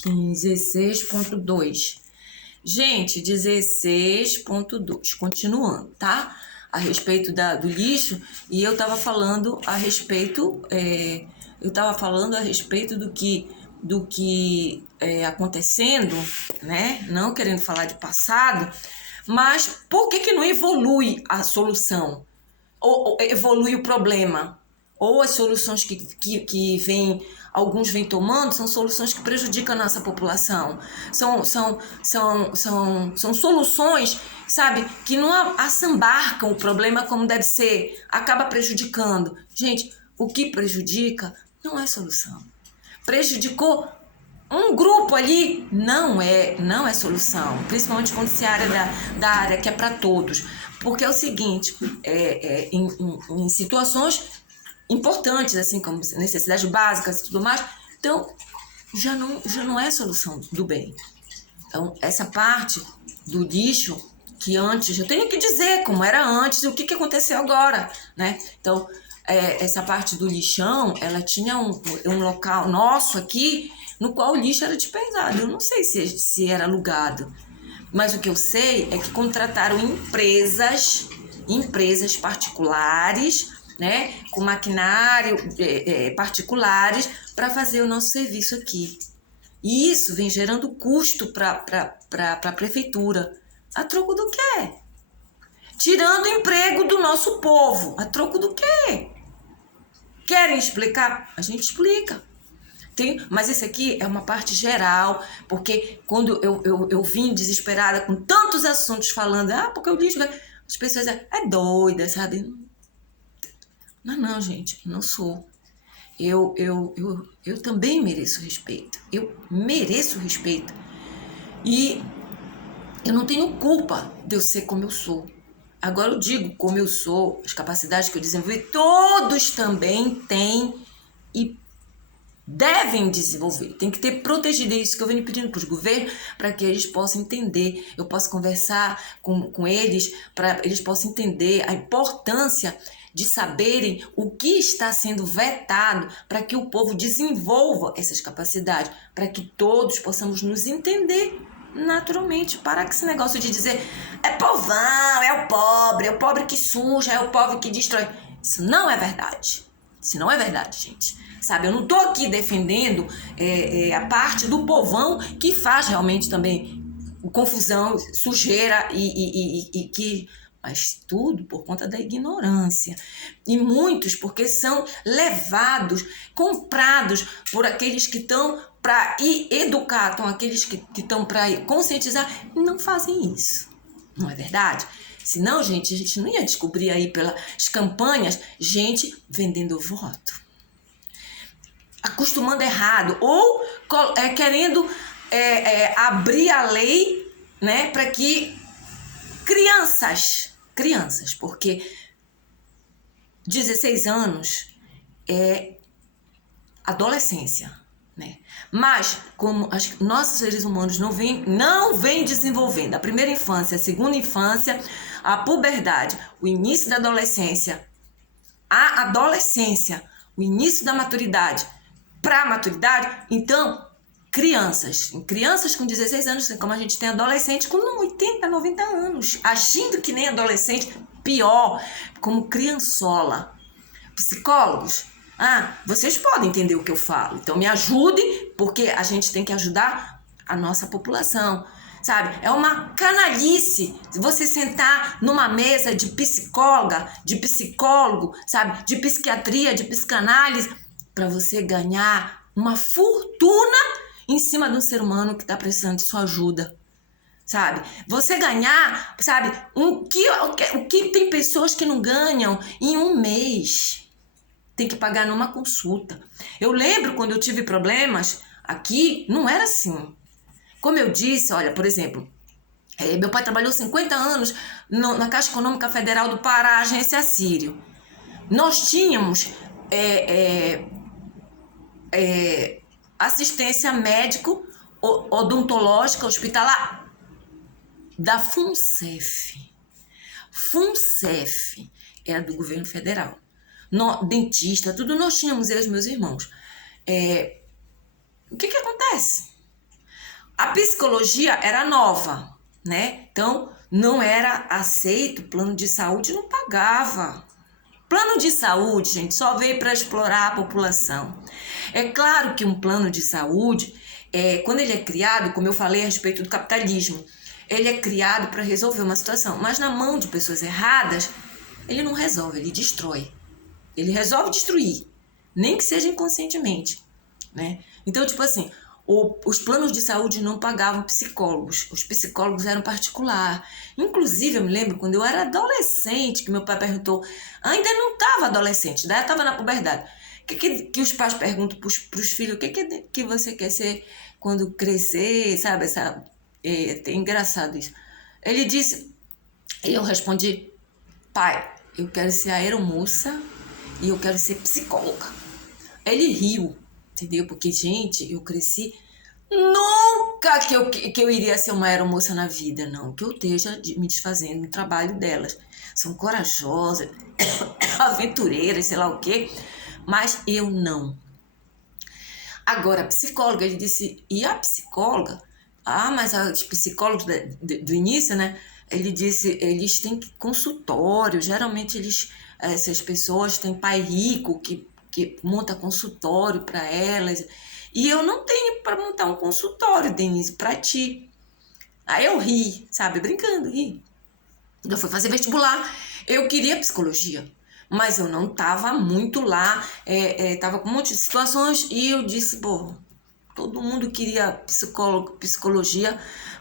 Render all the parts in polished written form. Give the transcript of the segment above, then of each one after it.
aqui em 16.2. Gente, 16.2, continuando, tá? A respeito do lixo, e eu estava falando a respeito, do que acontecendo, né? Não querendo falar de passado, mas por que não evolui a solução? Ou evolui o problema? Ou as soluções que vêm, alguns vêm tomando, são soluções que prejudicam a nossa população. São soluções, sabe, que não assambarcam o problema como deve ser, acaba prejudicando. Gente, o que prejudica não é solução. Prejudicou um grupo ali, não é solução, principalmente quando se área da área que é para todos. Porque é o seguinte, em situações importantes, assim como necessidades básicas e tudo mais, então já não é solução do bem. Então, essa parte do lixo, que antes, eu tenho que dizer como era antes e o que aconteceu agora, né? Então, essa parte do lixão, ela tinha um local nosso aqui, no qual o lixo era dispensado. Eu não sei se era alugado, mas o que eu sei é que contrataram empresas particulares, né, com maquinário particulares para fazer o nosso serviço aqui. E isso vem gerando custo para a prefeitura. A troco do quê? Tirando o emprego do nosso povo. A troco do quê? Querem explicar? A gente explica. Mas esse aqui é uma parte geral, porque quando eu vim desesperada com tantos assuntos falando, porque o lixo... As pessoas é doida, sabe? Não, gente, não sou. Eu também mereço respeito. Eu mereço respeito. E eu não tenho culpa de eu ser como eu sou. Agora eu digo como eu sou, as capacidades que eu desenvolvi, todos também têm e devem desenvolver. Tem que ter protegido isso que eu venho pedindo para os governos, para que eles possam entender. Eu posso conversar com eles, para eles possam entender a importância de saberem o que está sendo vetado para que o povo desenvolva essas capacidades, para que todos possamos nos entender naturalmente. Parar com esse negócio de dizer é povão, é o pobre que suja, é o pobre que destrói. Isso não é verdade. Isso não é verdade, gente. Sabe, eu não tô aqui defendendo a parte do povão que faz realmente também confusão, sujeira e que... Mas tudo por conta da ignorância. E muitos porque são levados, comprados por aqueles que estão para educar, então aqueles que estão para conscientizar, e não fazem isso. Não é verdade? Senão, gente, a gente não ia descobrir aí pelas campanhas gente vendendo voto. Acostumando errado. Ou querendo abrir a lei, né, para que crianças, porque 16 anos é adolescência, né? Mas como nossos seres humanos não vêm desenvolvendo a primeira infância, a segunda infância, a puberdade, o início da adolescência, a adolescência, o início da maturidade para a maturidade, então crianças com 16 anos, como a gente tem adolescente com 80, 90 anos, agindo que nem adolescente, pior, como criançola. Psicólogos, vocês podem entender o que eu falo, então me ajude, porque a gente tem que ajudar a nossa população, sabe? É uma canalice você sentar numa mesa de psicóloga, de psicólogo, sabe? De psiquiatria, de psicanálise, para você ganhar uma fortuna em cima de um ser humano que está precisando de sua ajuda, sabe? Você ganhar, sabe, o que tem pessoas que não ganham em um mês, tem que pagar numa consulta. Eu lembro quando eu tive problemas aqui, não era assim. Como eu disse, olha, por exemplo, meu pai trabalhou 50 anos na Caixa Econômica Federal do Pará, agência Assírio. Nós tínhamos assistência médico odontológica hospitalar da FUNCEF. FUNCEF era do governo federal. Dentista, tudo nós tínhamos, eu e os meus irmãos. O que acontece? A psicologia era nova, né? Então, não era aceito, plano de saúde não pagava. Plano de saúde, gente, só veio para explorar a população. É claro que um plano de saúde, quando ele é criado, como eu falei a respeito do capitalismo, ele é criado para resolver uma situação, mas na mão de pessoas erradas, ele não resolve, ele destrói. Ele resolve destruir, nem que seja inconscientemente, né? Então, tipo assim, os planos de saúde não pagavam psicólogos, os psicólogos eram particular. Inclusive, eu me lembro quando eu era adolescente, que meu pai perguntou, ainda não estava adolescente, ainda estava na puberdade, que os pais perguntam para os filhos, o que você quer ser quando crescer, sabe? É engraçado isso. Ele disse, e eu respondi, pai, eu quero ser aeromoça e eu quero ser psicóloga. Ele riu, entendeu? Porque, gente, eu cresci... Nunca que eu iria ser uma aeromoça na vida, não. Que eu esteja me desfazendo no trabalho delas. São corajosas, aventureiras, sei lá o quê. Mas eu não. Agora, a psicóloga, ele disse... E a psicóloga... Ah, mas os psicólogos do início, né? Ele disse, eles têm consultório. Geralmente, essas pessoas têm pai rico que monta consultório para elas... E eu não tenho para montar um consultório, Denise, para ti. Aí eu ri, sabe? Brincando, ri. Eu fui fazer vestibular. Eu queria psicologia, mas eu não estava muito lá. Tava com um monte de situações e eu disse, pô, todo mundo queria psicologia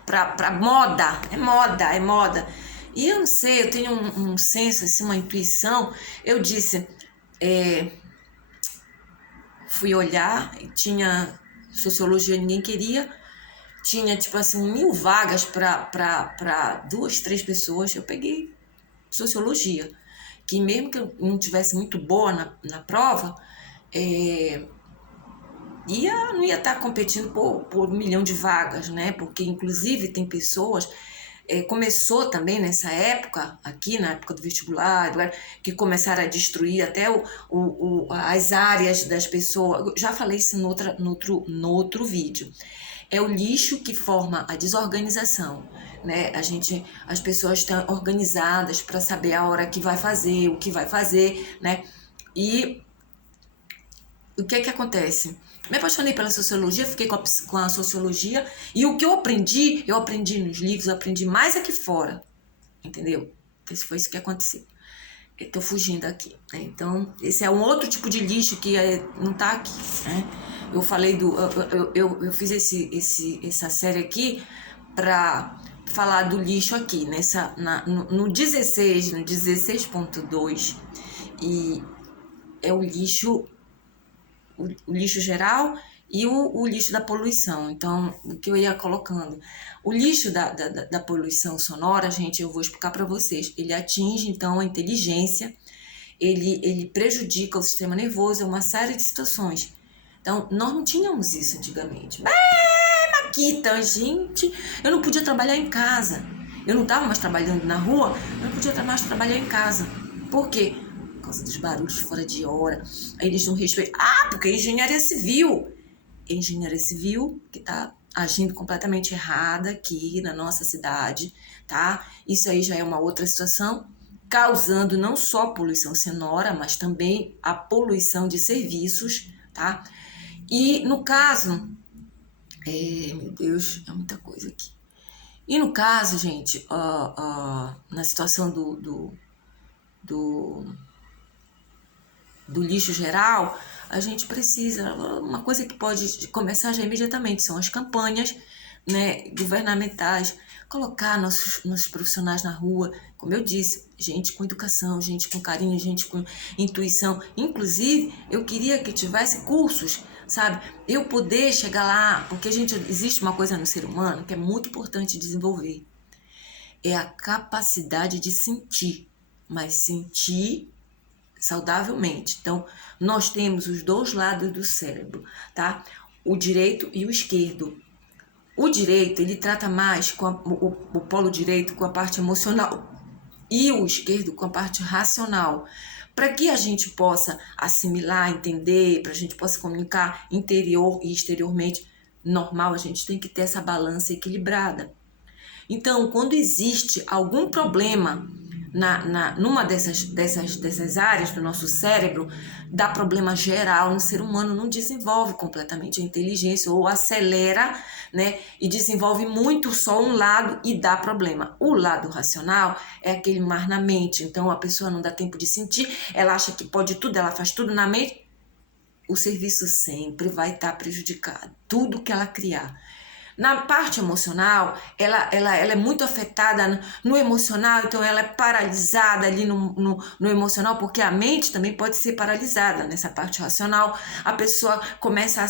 para moda. É moda. E eu não sei, eu tenho um senso, assim, uma intuição. Eu disse... Fui olhar e tinha sociologia, ninguém queria. Tinha, tipo assim, 1000 vagas para 2, 3 pessoas. Eu peguei sociologia, que mesmo que eu não tivesse muito boa na prova, não ia estar competindo por 1 milhão de vagas, né? Porque, inclusive, tem pessoas... começou também nessa época, aqui na época do vestibular, que começaram a destruir até as áreas das pessoas. Eu já falei isso no outro vídeo. É o lixo que forma a desorganização, né? As pessoas estão organizadas para saber a hora que vai fazer, o que vai fazer, né? E o que acontece? Me apaixonei pela sociologia, fiquei com a sociologia, e o que eu aprendi nos livros, eu aprendi mais aqui fora, entendeu? Então, foi isso que aconteceu. Eu tô fugindo aqui, né? Então, esse é um outro tipo de lixo que não tá aqui, né? Eu falei eu fiz essa série aqui para falar do lixo aqui, no 16.2, e é o lixo geral e o lixo da poluição. Então, o que eu ia colocando? O lixo da poluição sonora, gente, eu vou explicar para vocês. Ele atinge, então, a inteligência, ele prejudica o sistema nervoso, é uma série de situações. Então, nós não tínhamos isso antigamente. Maquita, gente, eu não podia trabalhar em casa. Eu não estava mais trabalhando na rua, eu não podia mais trabalhar em casa. Por quê? Por causa dos barulhos fora de hora. Aí eles não respeitam. Porque é engenharia civil. É engenharia civil que está agindo completamente errada aqui na nossa cidade, tá? Isso aí já é uma outra situação, causando não só poluição sonora, mas também a poluição de serviços, tá? E no caso... meu Deus, é muita coisa aqui. E no caso, gente, na situação do lixo geral, a gente precisa, uma coisa que pode começar já imediatamente, são as campanhas, né, governamentais, colocar nossos profissionais na rua, como eu disse, gente com educação, gente com carinho, gente com intuição. Inclusive, eu queria que tivesse cursos, sabe? Eu poder chegar lá, porque, gente, existe uma coisa no ser humano que é muito importante desenvolver. É a capacidade de sentir, mas sentir saudavelmente. Então, nós temos os dois lados do cérebro, tá? O direito e o esquerdo. O direito, ele trata mais com o polo direito com a parte emocional e o esquerdo com a parte racional, para que a gente possa assimilar, entender, para a gente possa comunicar interior e exteriormente. normal, a gente tem que ter essa balança equilibrada. Então, quando existe algum problema numa dessas áreas do nosso cérebro, dá problema geral no ser humano, não desenvolve completamente a inteligência ou acelera, né? E desenvolve muito só um lado e dá problema. O lado racional é aquele mar na mente, então a pessoa não dá tempo de sentir, ela acha que pode tudo, ela faz tudo na mente, o serviço sempre vai estar prejudicado, tudo que ela criar. Na parte emocional, ela é muito afetada no emocional, então ela é paralisada ali no emocional, porque a mente também pode ser paralisada nessa parte racional. A pessoa começa a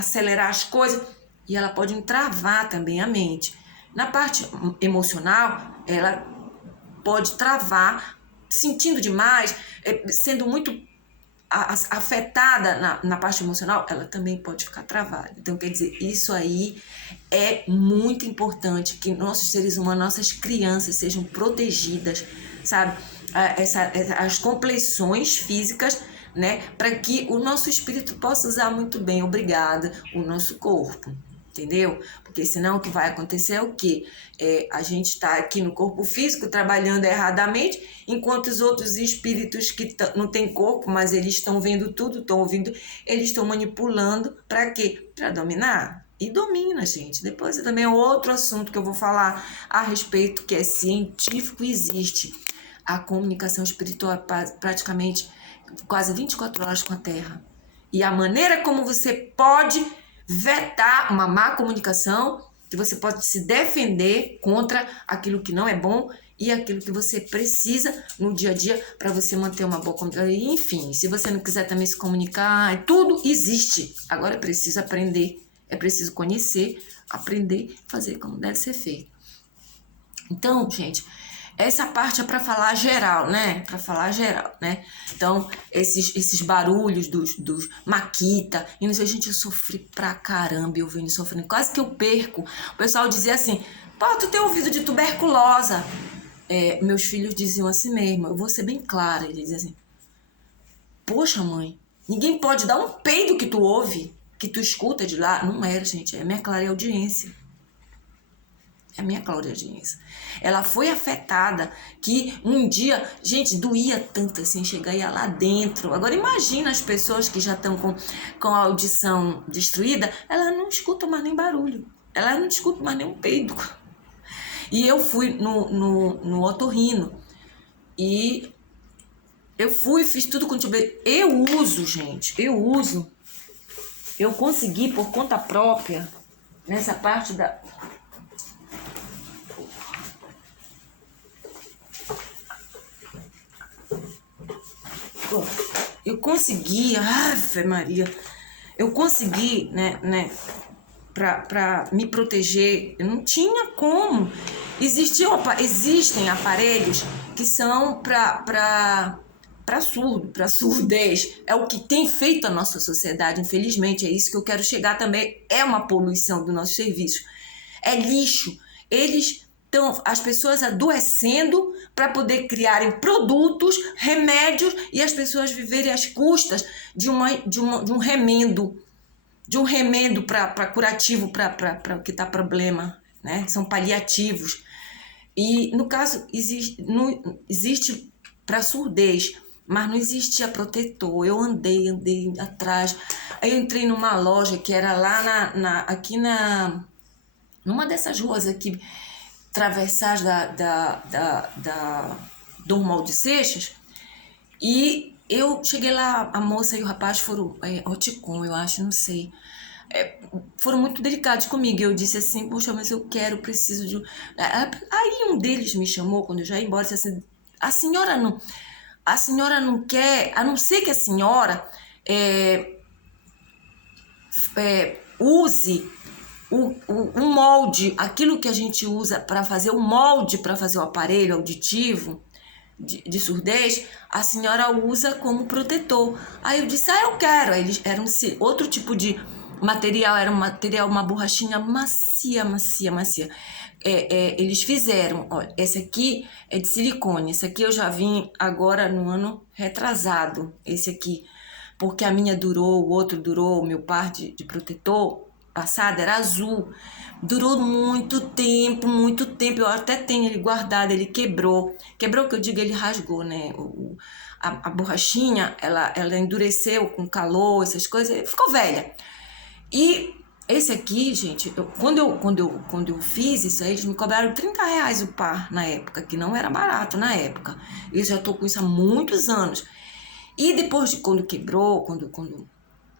acelerar as coisas e ela pode travar também a mente. Na parte emocional, ela pode travar, sentindo demais, sendo muito afetada na parte emocional, ela também pode ficar travada. Então, quer dizer, isso aí é muito importante, que nossos seres humanos, nossas crianças sejam protegidas, sabe? As complexões físicas, né? Para que o nosso espírito possa usar muito bem, obrigada, o nosso corpo. Entendeu? Porque senão o que vai acontecer é o quê? A gente está aqui no corpo físico trabalhando erradamente, enquanto os outros espíritos que não têm corpo, mas eles estão vendo tudo, estão ouvindo, eles estão manipulando para quê? Para dominar. E domina, gente. Depois também é outro assunto que eu vou falar a respeito, que é científico e existe. A comunicação espiritual é praticamente quase 24 horas com a Terra. E a maneira como você pode vetar uma má comunicação, que você pode se defender contra aquilo que não é bom e aquilo que você precisa no dia a dia para você manter uma boa comunicação. Enfim, se você não quiser também se comunicar, tudo existe. Agora é preciso aprender, é preciso conhecer, aprender, fazer como deve ser feito. Então, gente, essa parte é para falar geral, né? Para falar geral, né? Então, esses barulhos dos Maquita, e não sei, gente, eu sofri pra caramba, eu venho sofrendo, quase que eu perco. O pessoal dizia assim, pô, tu tem ouvido de tuberculosa. Meus filhos diziam assim mesmo, eu vou ser bem clara, eles diziam assim, poxa, mãe, ninguém pode dar um peido que tu ouve, que tu escuta de lá. Não era, gente, é minha clara audiência. É a minha claudiadinha. Ela foi afetada que um dia, gente, doía tanto assim, chegar ia lá dentro. Agora imagina as pessoas que já estão com a audição destruída, ela não escuta mais nem barulho. Ela não escuta mais nem um peido. E eu fui no otorrino. E eu fiz tudo com tuberculose. Eu uso, gente, eu consegui por conta própria, nessa parte da... Eu consegui, Ave Maria, eu consegui, né, pra me proteger, eu não tinha como. Existem aparelhos que são para surdo, para surdez. É o que tem feito a nossa sociedade, infelizmente, é isso que eu quero chegar também. É uma poluição do nosso serviço. É lixo. Então, as pessoas adoecendo para poder criarem produtos, remédios, e as pessoas viverem às custas de um remendo. De um remendo para curativo, para o que está problema, né? São paliativos. E, no caso, existe para surdez, mas não existia protetor. Eu andei atrás. Aí eu entrei numa loja que era lá numa dessas ruas aqui, atravessar da Dormal de Seixas, e eu cheguei lá, a moça e o rapaz foram, Oticom, eu acho, não sei, foram muito delicados comigo. Eu disse assim, poxa, mas eu preciso de... Aí um deles me chamou, quando eu já ia embora, disse assim, a senhora não quer, a não ser que a senhora use um molde, aquilo que a gente usa para fazer o molde, para fazer o aparelho auditivo de surdez, a senhora usa como protetor. Aí eu disse, eu quero. Aí eles eram outro tipo de material, era um material, uma borrachinha macia. Eles fizeram, olha, esse aqui é de silicone, esse aqui eu já vim agora no ano retrasado, esse aqui, porque a minha durou, o outro durou, o meu par de protetor, passada era azul. Durou muito tempo, muito tempo. Eu até tenho ele guardado, ele quebrou. Quebrou, que eu digo, ele rasgou, né? A borrachinha, ela endureceu com calor, essas coisas, ficou velha. E esse aqui, gente, quando eu fiz isso aí, eles me cobraram R$30 o par na época, que não era barato na época. Eu já tô com isso há muitos anos. E depois de quando quebrou, quando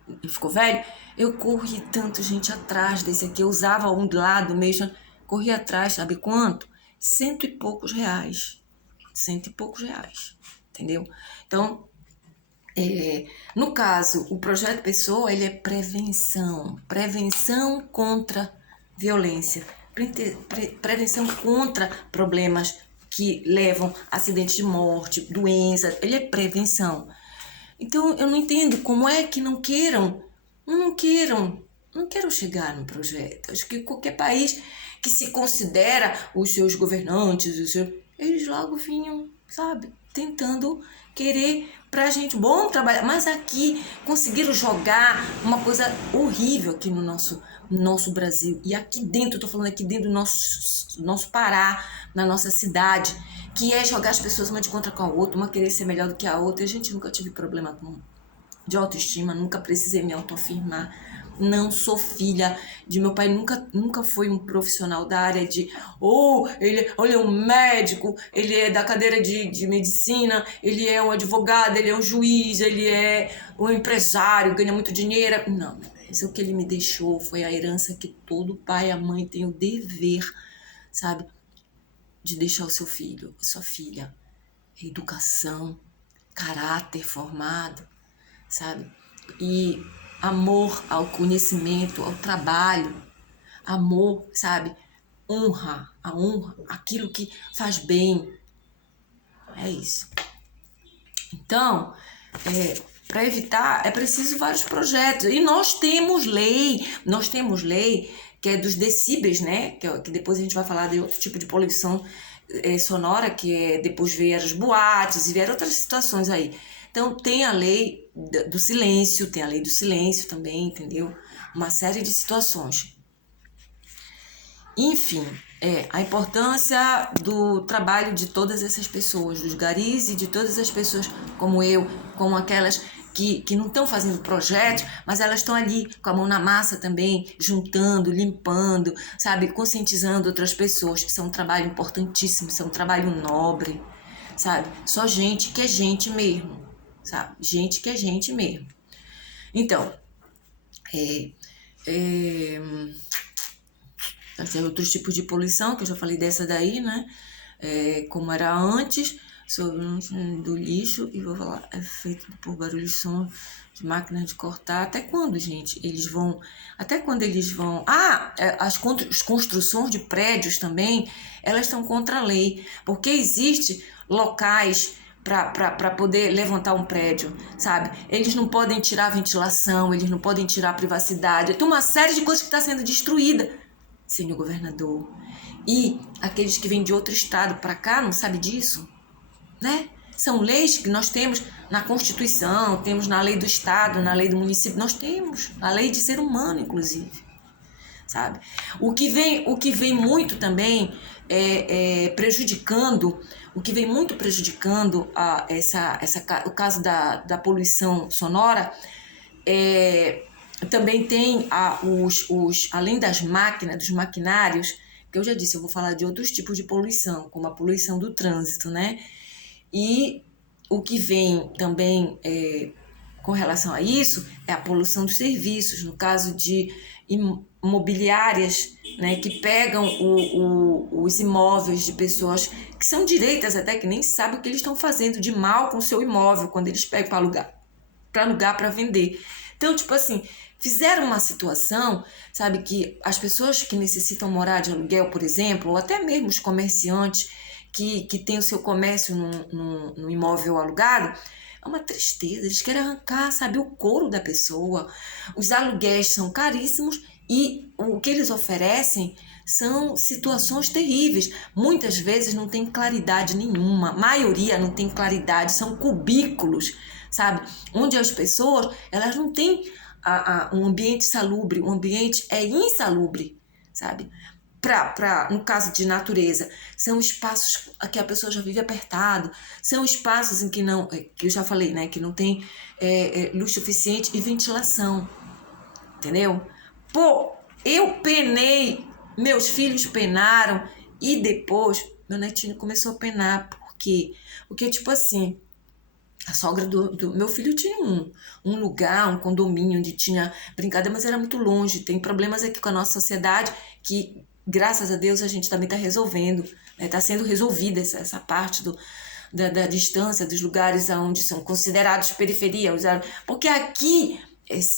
ele ficou velho, eu corri tanto, gente, atrás desse aqui. Eu usava um lado mesmo, corri atrás, sabe quanto? R$100 e poucos. R$100 e poucos, entendeu? Então, no caso, o Projeto Pessoa, ele é prevenção contra violência, prevenção contra problemas que levam a acidentes de morte, doenças, ele é prevenção. Então, eu não entendo como é que não queiram chegar no projeto. Acho que qualquer país que se considera os seus governantes, eles logo vinham, sabe, tentando querer pra gente bom trabalhar. Mas aqui conseguiram jogar uma coisa horrível aqui no nosso Brasil. E aqui dentro, eu tô falando aqui dentro do nosso Pará, na nossa cidade, que é jogar as pessoas uma de contra com a outra, uma querer ser melhor do que a outra. E a gente nunca tive problema de autoestima, nunca precisei me autoafirmar. Não sou filha de meu pai, nunca foi um profissional da área de ele é um médico, ele é da cadeira de medicina, ele é um advogado, ele é um juiz, ele é um empresário, ganha muito dinheiro. Não, isso é o que ele me deixou, foi a herança que todo pai e a mãe tem o dever, sabe, de deixar o seu filho, a sua filha, educação, caráter formado, sabe, e amor ao conhecimento, ao trabalho, amor, sabe, honra, aquilo que faz bem, é isso. Então, para evitar, é preciso vários projetos, e nós temos lei que é dos decibéis, né, que depois a gente vai falar de outro tipo de poluição sonora, que depois vieram as boates e vieram outras situações aí. Então, tem a lei do silêncio, tem a lei do silêncio também, entendeu? Uma série de situações. Enfim, a importância do trabalho de todas essas pessoas, dos garis e de todas as pessoas como eu, como aquelas que não estão fazendo projetos, mas elas estão ali com a mão na massa também, juntando, limpando, sabe? Conscientizando outras pessoas. Isso é um trabalho importantíssimo, isso é um trabalho nobre, sabe? Só gente que é gente mesmo. Sabe? Gente que é gente mesmo. Então, tem outros tipos de poluição, que eu já falei dessa daí, né? Como era antes, do lixo, e vou falar, é feito por barulho e som de máquinas de cortar. Até quando, gente? Até quando eles vão... as construções de prédios também, elas estão contra a lei, porque existe locais para poder levantar um prédio, sabe? Eles não podem tirar a ventilação, eles não podem tirar a privacidade. Tem uma série de coisas que está sendo destruída, senhor governador. E aqueles que vêm de outro estado para cá não sabem disso, né? São leis que nós temos na Constituição, temos na lei do estado, na lei do município, nós temos na lei de ser humano, inclusive, sabe? O que vem muito também prejudicando o caso da poluição sonora. Também tem além das máquinas, dos maquinários, que eu já disse, eu vou falar de outros tipos de poluição, como a poluição do trânsito, né? E o que vem também com relação a isso é a poluição dos serviços, no caso de imobiliárias, né, que pegam os imóveis de pessoas que são direitas até, que nem sabem o que eles estão fazendo de mal com o seu imóvel quando eles pegam para alugar, para vender. Então, tipo assim, fizeram uma situação, sabe, que as pessoas que necessitam morar de aluguel, por exemplo, ou até mesmo os comerciantes que têm o seu comércio num imóvel alugado, é uma tristeza, eles querem arrancar, sabe, o couro da pessoa. Os aluguéis são caríssimos e o que eles oferecem são situações terríveis. Muitas vezes não tem claridade nenhuma, a maioria não tem claridade, são cubículos, sabe, onde as pessoas, elas não têm um ambiente salubre, um ambiente é insalubre, sabe? No caso de natureza, são espaços que a pessoa já vive apertado, são espaços em que não, que eu já falei, né, que não tem luz suficiente e ventilação, entendeu? Pô, eu penei, meus filhos penaram e depois meu netinho começou a penar, porque tipo assim, a sogra do meu filho tinha um lugar, um condomínio onde tinha brincadeira, mas era muito longe. Tem problemas aqui com a nossa sociedade que, graças a Deus, a gente também está resolvendo. Está sendo resolvida essa parte da distância dos lugares onde são considerados periferia. Porque aqui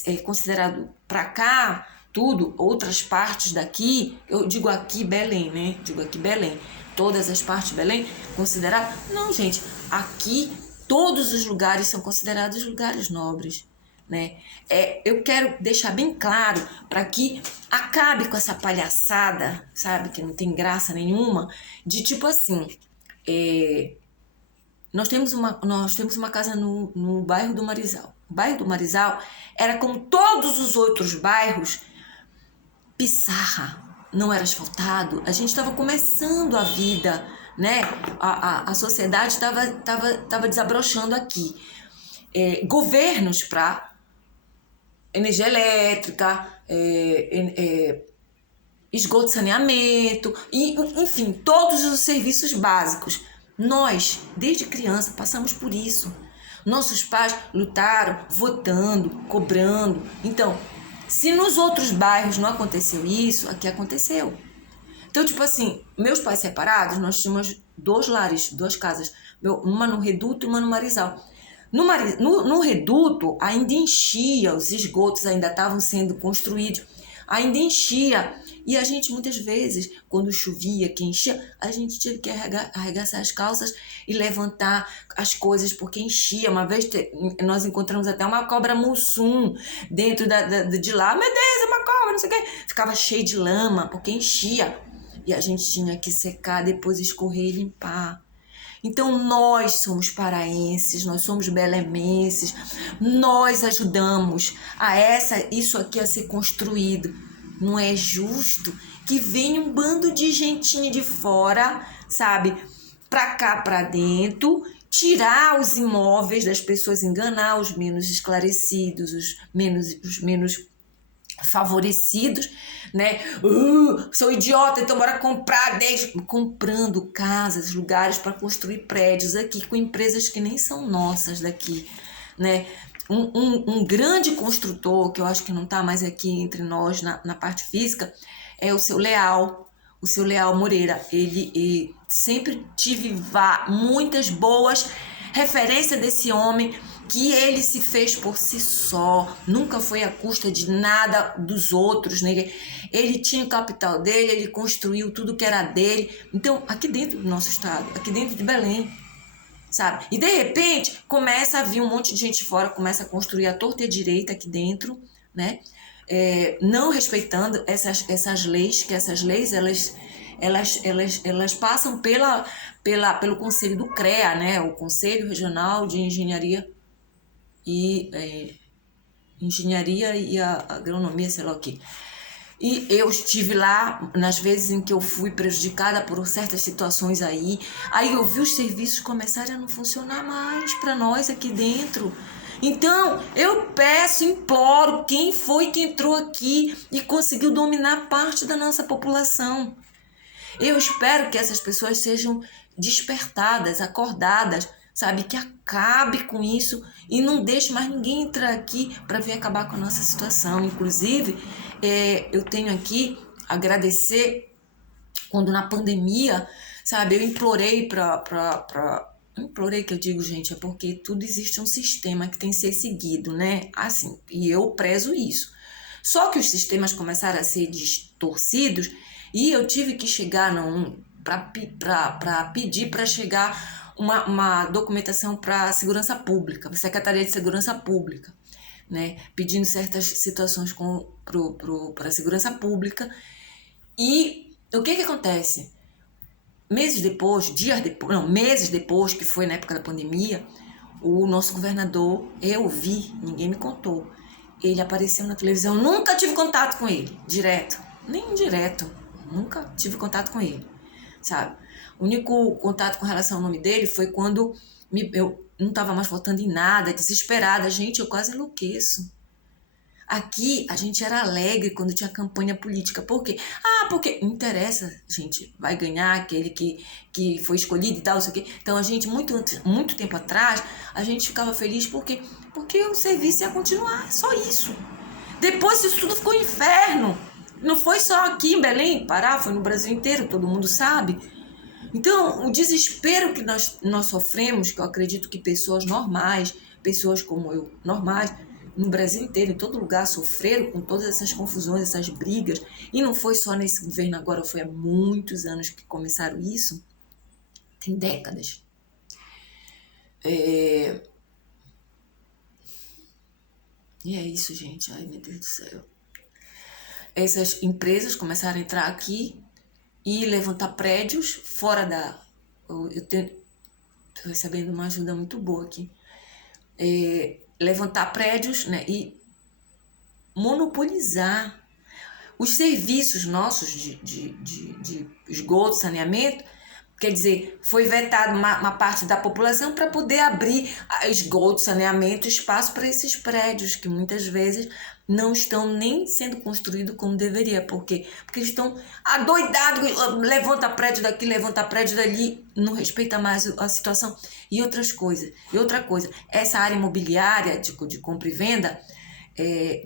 é considerado para cá, tudo, outras partes daqui, eu digo aqui Belém, né? Digo aqui Belém. Todas as partes de Belém consideradas. Não, gente, aqui todos os lugares são considerados lugares nobres, né? Eu quero deixar bem claro para que acabe com essa palhaçada, sabe? Que não tem graça nenhuma, de tipo assim, nós temos uma casa no bairro do Marizal. O bairro do Marizal era como todos os outros bairros, pissarra, não era asfaltado, a gente estava começando a vida, né? A sociedade estava desabrochando aqui. Governos para energia elétrica, esgoto de saneamento, enfim, todos os serviços básicos. Nós, desde criança, passamos por isso. Nossos pais lutaram, votando, cobrando. Então, se nos outros bairros não aconteceu isso, aqui aconteceu. Então, tipo assim, meus pais separados, nós tínhamos 2 lares, 2 casas. Uma no Reduto e uma no Marizal. No Reduto, ainda enchia, os esgotos ainda estavam sendo construídos, ainda enchia. E a gente, muitas vezes, quando chovia, que enchia, a gente tinha que arregaçar as calças e levantar as coisas, porque enchia. Uma vez nós encontramos até uma cobra mussum dentro de lá. Meu Deus, é uma cobra, não sei o quê. Ficava cheio de lama, porque enchia. E a gente tinha que secar, depois escorrer e limpar. Então, nós somos paraenses, nós somos belemenses, nós ajudamos isso aqui a ser construído. Não é justo que venha um bando de gentinha de fora, sabe, pra cá, pra dentro, tirar os imóveis das pessoas, enganar os menos esclarecidos, os menos favorecidos, né? Sou idiota, então bora comprar comprando casas, lugares para construir prédios aqui com empresas que nem são nossas daqui, né? Um grande construtor, que eu acho que não está mais aqui entre nós na parte física, é o seu Leal Moreira. Ele sempre tive muitas boas referências desse homem, que ele se fez por si só, nunca foi à custa de nada dos outros, né? Ele tinha o capital dele, ele construiu tudo que era dele. Então, aqui dentro do nosso estado, aqui dentro de Belém, sabe? E de repente começa a vir um monte de gente fora, começa a construir à torta e à direita aqui dentro, né? Não respeitando essas leis, que essas leis elas passam pelo conselho do CREA, né? O Conselho Regional de Engenharia e a agronomia, sei lá o quê. E eu estive lá nas vezes em que eu fui prejudicada por certas situações aí eu vi os serviços começarem a não funcionar mais para nós aqui dentro. Então, eu peço, imploro, quem foi que entrou aqui e conseguiu dominar parte da nossa população? Eu espero que essas pessoas sejam despertadas, acordadas, sabe? Que acabe com isso e não deixe mais ninguém entrar aqui para vir acabar com a nossa situação. Inclusive, eu tenho aqui agradecer quando na pandemia, sabe? Eu implorei implorei, que eu digo, gente, é porque tudo existe um sistema que tem que ser seguido, né? Assim, e eu prezo isso. Só que os sistemas começaram a ser distorcidos e eu tive que chegar para pedir para chegar uma documentação para a segurança pública, para a Secretaria de Segurança Pública, né? Pedindo certas situações para a segurança pública. E o que acontece? Meses depois, que foi na época da pandemia, o nosso governador, eu vi, ninguém me contou, ele apareceu na televisão. Nunca tive contato com ele, direto, nem indireto. Nunca tive contato com ele, sabe? O único contato com relação ao nome dele foi quando eu não estava mais votando em nada, desesperada. Gente, eu quase enlouqueço. Aqui, a gente era alegre quando tinha campanha política. Por quê? Porque não interessa, gente, vai ganhar aquele que foi escolhido e tal, não sei o quê. Então, a gente, muito tempo atrás, a gente ficava feliz porque o serviço ia continuar, só isso. Depois, isso tudo ficou um inferno. Não foi só aqui em Belém, Pará, foi no Brasil inteiro, todo mundo sabe. Então, o desespero que nós sofremos, que eu acredito que pessoas normais, pessoas como eu, normais, no Brasil inteiro, em todo lugar, sofreram com todas essas confusões, essas brigas. E não foi só nesse governo agora, foi há muitos anos que começaram isso. Tem décadas. E é isso, gente. Ai, meu Deus do céu. Essas empresas começaram a entrar aqui e levantar prédios fora da... Eu estou recebendo uma ajuda muito boa aqui. Levantar prédios, né, e monopolizar os serviços nossos de esgoto, saneamento. Quer dizer, foi vetado uma parte da população para poder abrir esgoto, saneamento, espaço para esses prédios que muitas vezes não estão nem sendo construídos como deveria. Por quê? Porque eles estão adoidados, levanta prédio daqui, levanta prédio dali, não respeita mais a situação. E outra coisa, essa área imobiliária de compra e venda,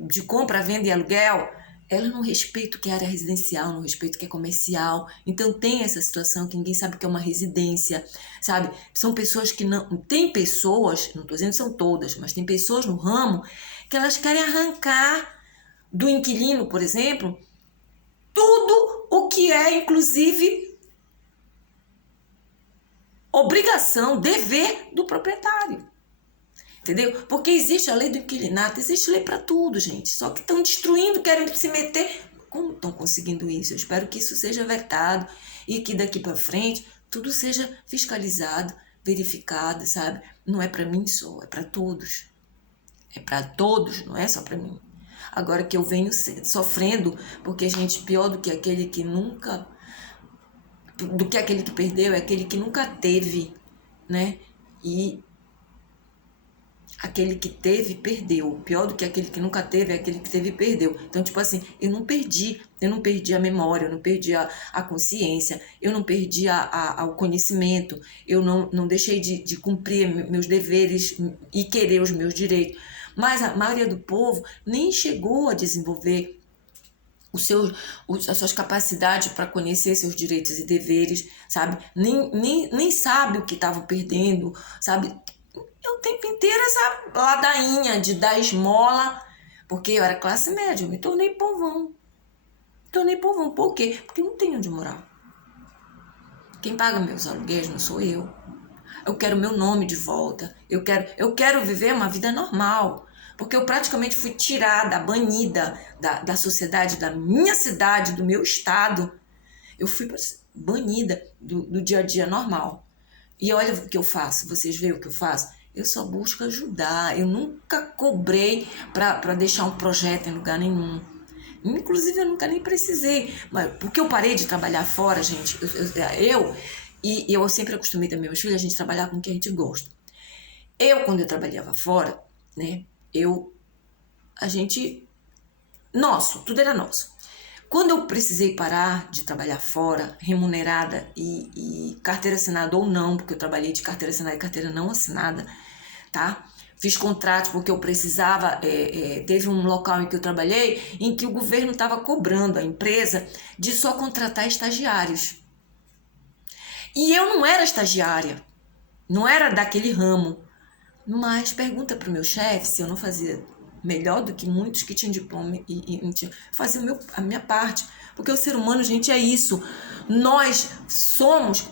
de compra, venda e aluguel, ela não respeita o que é área residencial, não respeita o que é comercial. Então tem essa situação que ninguém sabe o que é uma residência, sabe? São pessoas que não... Tem pessoas, não estou dizendo que são todas, mas tem pessoas no ramo que elas querem arrancar do inquilino, por exemplo, tudo o que é, inclusive, obrigação, dever do proprietário. Entendeu? Porque existe a lei do inquilinato, existe lei para tudo, gente. Só que estão destruindo, querem se meter. Como estão conseguindo isso? Eu espero que isso seja vetado e que daqui para frente tudo seja fiscalizado, verificado, sabe? Não é para mim só, é para todos. É para todos, não é só para mim. Agora que eu venho sofrendo, porque a gente, pior do que aquele que nunca... Do que aquele que perdeu, é aquele que nunca teve, né? E aquele que teve, perdeu. Pior do que aquele que nunca teve é aquele que teve e perdeu. Então, tipo assim, eu não perdi a memória, eu não perdi a consciência, eu não perdi o conhecimento, eu não deixei de cumprir meus deveres e querer os meus direitos. Mas a maioria do povo nem chegou a desenvolver as suas capacidades para conhecer seus direitos e deveres, sabe? Nem sabe o que estavam perdendo, sabe? Eu o tempo inteiro essa ladainha de dar esmola, porque eu era classe média, eu me tornei povão. Por quê? Porque eu não tenho onde morar. Quem paga meus aluguéis não sou eu. Eu quero meu nome de volta. Eu quero viver uma vida normal. Porque eu praticamente fui tirada, banida da sociedade, da minha cidade, do meu estado. Eu fui banida do dia a dia normal. E olha o que eu faço, vocês veem o que eu faço? Eu só busco ajudar, eu nunca cobrei para deixar um projeto em lugar nenhum. Inclusive, eu nunca nem precisei. Mas porque eu parei de trabalhar fora, gente, eu sempre acostumei também meus filhos a gente trabalhar com o que a gente gosta. Quando eu trabalhava fora, né, tudo era nosso. Quando eu precisei parar de trabalhar fora, remunerada e carteira assinada ou não, porque eu trabalhei de carteira assinada e carteira não assinada, tá? Fiz contratos porque eu precisava, teve um local em que eu trabalhei em que o governo estava cobrando a empresa de só contratar estagiários. E eu não era estagiária, não era daquele ramo, mas pergunta para o meu chefe se eu não fazia melhor do que muitos que tinham diploma e fazer a minha parte. Porque o ser humano, gente, é isso. Nós somos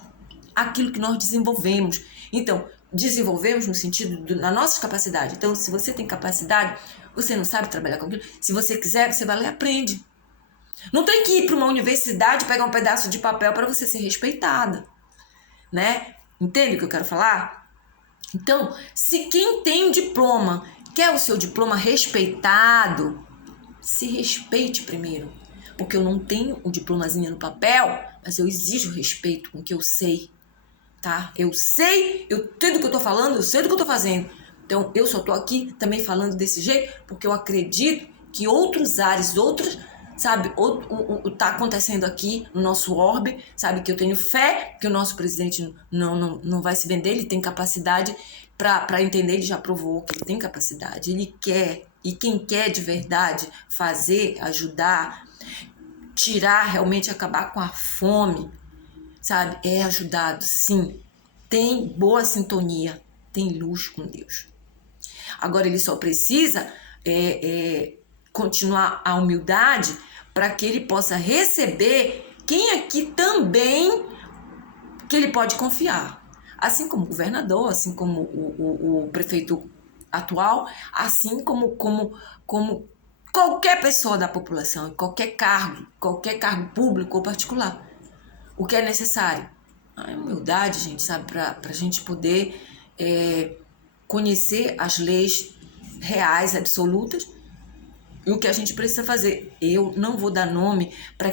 aquilo que nós desenvolvemos. Então, desenvolvemos no sentido da nossa capacidade. Então, se você tem capacidade, você não sabe trabalhar com aquilo, se você quiser, você vai lá e aprende. Não tem que ir para uma universidade pegar um pedaço de papel para você ser respeitada, né? Entende o que eu quero falar? Então, se quem tem um diploma Quer o seu diploma respeitado? Se respeite primeiro. Porque eu não tenho o diplomazinho no papel, mas eu exijo respeito com o que eu sei, tá? Eu sei, eu sei do que eu tô falando, eu sei do que eu tô fazendo. Então, eu só tô aqui também falando desse jeito, porque eu acredito que outros ares, sabe, tá acontecendo aqui no nosso orbe, sabe, que eu tenho fé que o nosso presidente não vai se vender, ele tem capacidade para entender, ele já provou que ele tem capacidade, ele quer, e quem quer de verdade fazer, ajudar, tirar, realmente acabar com a fome, sabe, é ajudado, sim, tem boa sintonia, tem luz com Deus. Agora ele só precisa continuar a humildade para que ele possa receber quem aqui também que ele pode confiar. Assim como o governador, assim como o prefeito atual, assim como qualquer pessoa da população, qualquer cargo público ou particular. O que é necessário? A humildade, gente, sabe? Para a gente poder conhecer as leis reais, absolutas, e o que a gente precisa fazer. Eu não vou dar nome para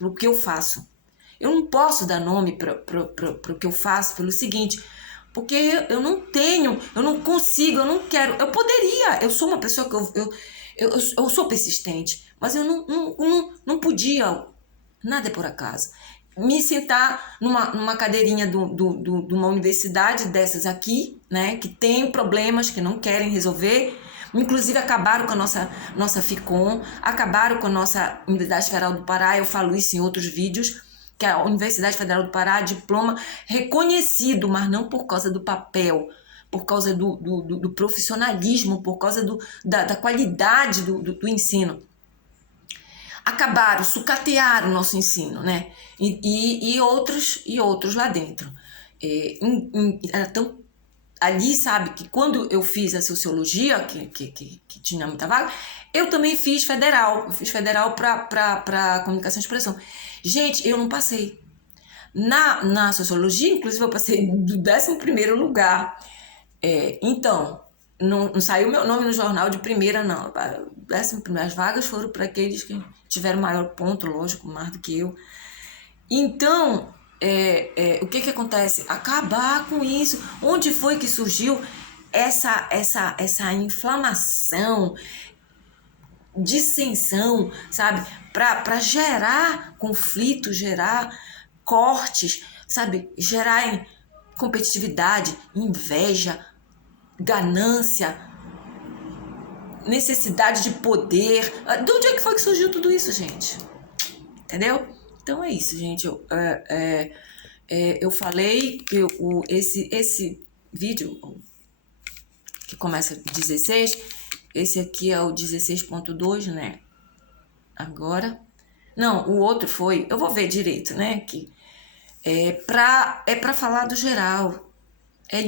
o que eu faço. Eu não posso dar nome para o que eu faço pelo seguinte, porque eu não tenho, eu não consigo, eu não quero. Eu poderia, eu sou uma pessoa que eu sou persistente, mas eu não podia, nada é por acaso, me sentar numa cadeirinha de uma universidade dessas aqui, né, que tem problemas que não querem resolver. Inclusive acabaram com a nossa FICOM, acabaram com a nossa Universidade Federal do Pará, eu falo isso em outros vídeos, que a Universidade Federal do Pará, diploma reconhecido, mas não por causa do papel, por causa do profissionalismo, por causa da qualidade do ensino. Acabaram, sucatearam o nosso ensino, né? E outros lá dentro. Era tão ali, sabe, que quando eu fiz a sociologia, que tinha muita vaga, eu também fiz federal. Eu fiz federal para comunicação e expressão. Gente, eu não passei. Na sociologia, inclusive, eu passei do 11º lugar. Então, não saiu meu nome no jornal de primeira, não. As vagas foram para aqueles que tiveram maior ponto, lógico, mais do que eu. Então, o que acontece? Acabar com isso. Onde foi que surgiu essa inflamação, dissensão, sabe? Para gerar conflito, gerar cortes, sabe? Gerar competitividade, inveja, ganância, necessidade de poder. De onde é que foi que surgiu tudo isso, gente? Entendeu? Então é isso, gente. Eu falei que esse vídeo que começa 16, esse aqui é o 16.2, né? Agora. Não, o outro foi. Eu vou ver direito, né? Que é pra falar do geral. É